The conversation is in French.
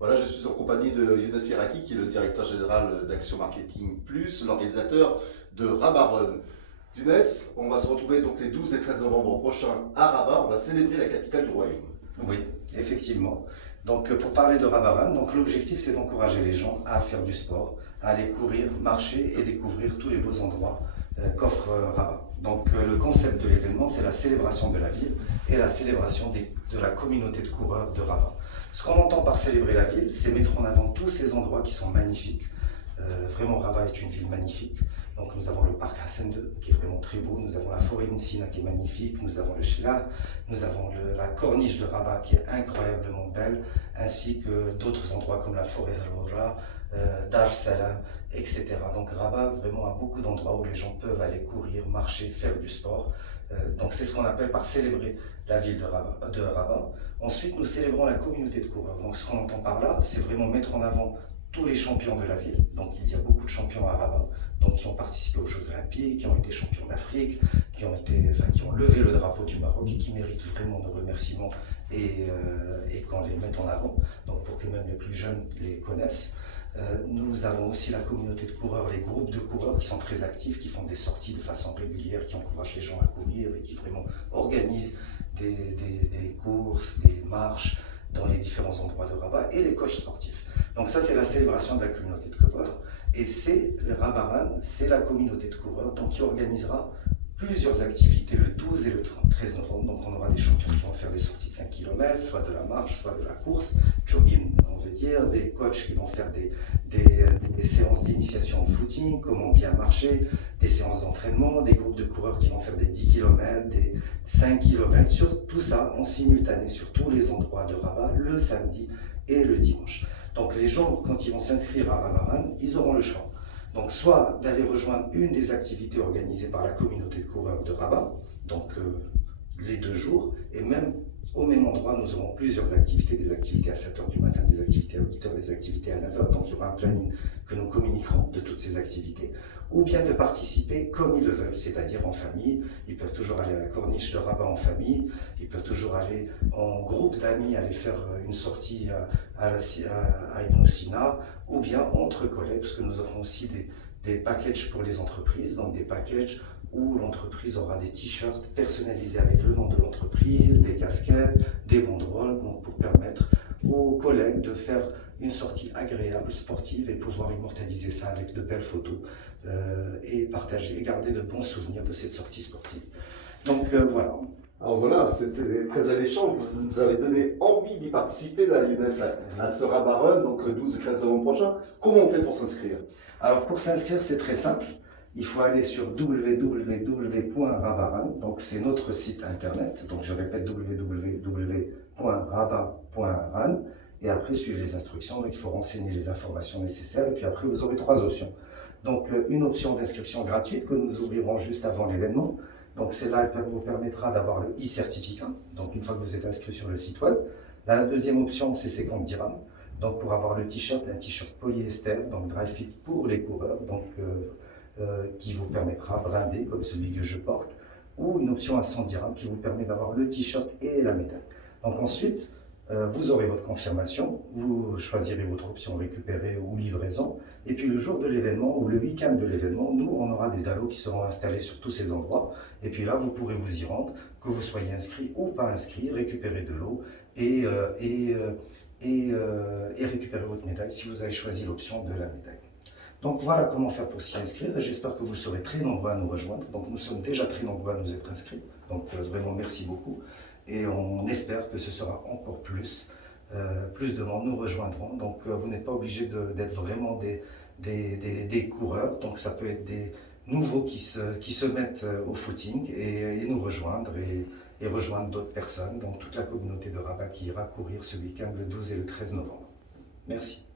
Voilà, je suis en compagnie de Younes Iraki, qui est le directeur général d'Action Marketing Plus, l'organisateur de Rabat Run. Younes, on va se retrouver donc les 12 et 13 novembre prochains à Rabat. On va célébrer la capitale du royaume. Oui, effectivement. Donc, pour parler de Rabaran, donc l'objectif c'est d'encourager les gens à faire du sport, à aller courir, marcher et découvrir tous les beaux endroits qu'offre Rabat. Donc, le concept de l'événement, c'est la célébration de la ville et la célébration de la communauté de coureurs de Rabat. Ce qu'on entend par célébrer la ville, c'est mettre en avant tous ces endroits qui sont magnifiques. Vraiment, Rabat est une ville magnifique. Donc, nous avons le parc Hassan II qui est vraiment très beau. Nous avons la forêt Messina qui est magnifique. Nous avons le Shila. Nous avons la corniche de Rabat qui est incroyablement belle, ainsi que d'autres endroits comme la forêt Al-Wara, Dar Salam, etc. Donc, Rabat vraiment a beaucoup d'endroits où les gens peuvent aller courir, marcher, faire du sport. Donc, c'est ce qu'on appelle par célébrer la ville de Rabat. Ensuite, nous célébrons la communauté de coureurs. Donc, ce qu'on entend par là, c'est vraiment mettre en avant tous les champions de la ville. Donc il y a beaucoup de champions à Rabat, donc qui ont participé aux Jeux Olympiques, qui ont été champions d'Afrique, qui ont levé le drapeau du Maroc et qui méritent vraiment de remerciements et qu'on les mette en avant, donc pour que même les plus jeunes les connaissent. Nous avons aussi la communauté de coureurs, les groupes de coureurs qui sont très actifs, qui font des sorties de façon régulière, qui encouragent les gens à courir et qui vraiment organisent des courses, des marches dans les différents endroits de Rabat, et les coachs sportifs. Donc ça, c'est la célébration de la communauté de coureurs. Et c'est le Rabaran, c'est la communauté de coureurs donc, qui organisera plusieurs activités le 12 et le 13 novembre. Donc on aura des champions qui vont faire des sorties de 5 km, soit de la marche, soit de la course, jogging on veut dire, des coachs qui vont faire des séances d'initiation au footing, comment bien marcher, des séances d'entraînement, des groupes de coureurs qui vont faire des 10 km, des 5 km, sur tout ça en simultané sur tous les endroits de Rabat, le samedi et le dimanche. Donc les gens, quand ils vont s'inscrire à Rabaran, ils auront le choix. Donc soit d'aller rejoindre une des activités organisées par la communauté de coureurs de Rabat, donc les 2 jours, et même au même endroit, nous aurons plusieurs activités, des activités à 7 h du matin, des activités à 8 h, des activités à 9 h, donc il y aura un planning que nous communiquerons de toutes ces activités, ou bien de participer comme ils le veulent, c'est-à-dire en famille. Ils peuvent toujours aller à la corniche de Rabat en famille, ils peuvent toujours aller en groupe d'amis, aller faire une sortie à Ibn Sina, ou bien entre collègues, parce que nous offrons aussi des packages pour les entreprises, donc des packages où l'entreprise aura des t-shirts personnalisés avec le nom de l'entreprise, des casquettes, des banderoles, donc pour permettre aux collègues de faire une sortie agréable, sportive, et pouvoir immortaliser ça avec de belles photos et partager et garder de bons souvenirs de cette sortie sportive. Donc voilà. Alors voilà, c'était très alléchant. Vous nous avez donné envie d'y participer, là, Younes, à ce Rabat Run, donc le 12 et 13 novembre prochain. Comment on fait pour s'inscrire? Alors pour s'inscrire, c'est très simple. Il faut aller sur www.rabaran, donc c'est notre site internet, donc je répète www.rabat.ran, et après suivre les instructions, donc il faut renseigner les informations nécessaires, et puis après vous aurez 3 options. Donc une option d'inscription gratuite que nous ouvrirons juste avant l'événement, donc celle-là elle vous permettra d'avoir le e-certificat, donc une fois que vous êtes inscrit sur le site web. La deuxième option c'est 50 dirhams, donc pour avoir le t-shirt, un t-shirt polyester, donc dry fit pour les coureurs, donc qui vous permettra brindé comme celui que je porte, ou une option à 100 dirhams qui vous permet d'avoir le t-shirt et la médaille. Donc ensuite, vous aurez votre confirmation, vous choisirez votre option récupérer ou livraison, et puis le jour de l'événement ou le week-end de l'événement, nous on aura des dalos qui seront installés sur tous ces endroits, et puis là vous pourrez vous y rendre, que vous soyez inscrit ou pas inscrit, récupérer de l'eau et récupérer votre médaille si vous avez choisi l'option de la médaille. Donc voilà comment faire pour s'y inscrire, et j'espère que vous serez très nombreux à nous rejoindre. Donc nous sommes déjà très nombreux à nous être inscrits, donc vraiment merci beaucoup, et on espère que ce sera encore plus. Plus de monde nous rejoindront, donc vous n'êtes pas obligé d'être vraiment des coureurs, donc ça peut être des nouveaux qui se mettent au footing et nous rejoindre et rejoindre d'autres personnes, donc toute la communauté de Rabat qui ira courir ce week-end le 12 et le 13 novembre. Merci.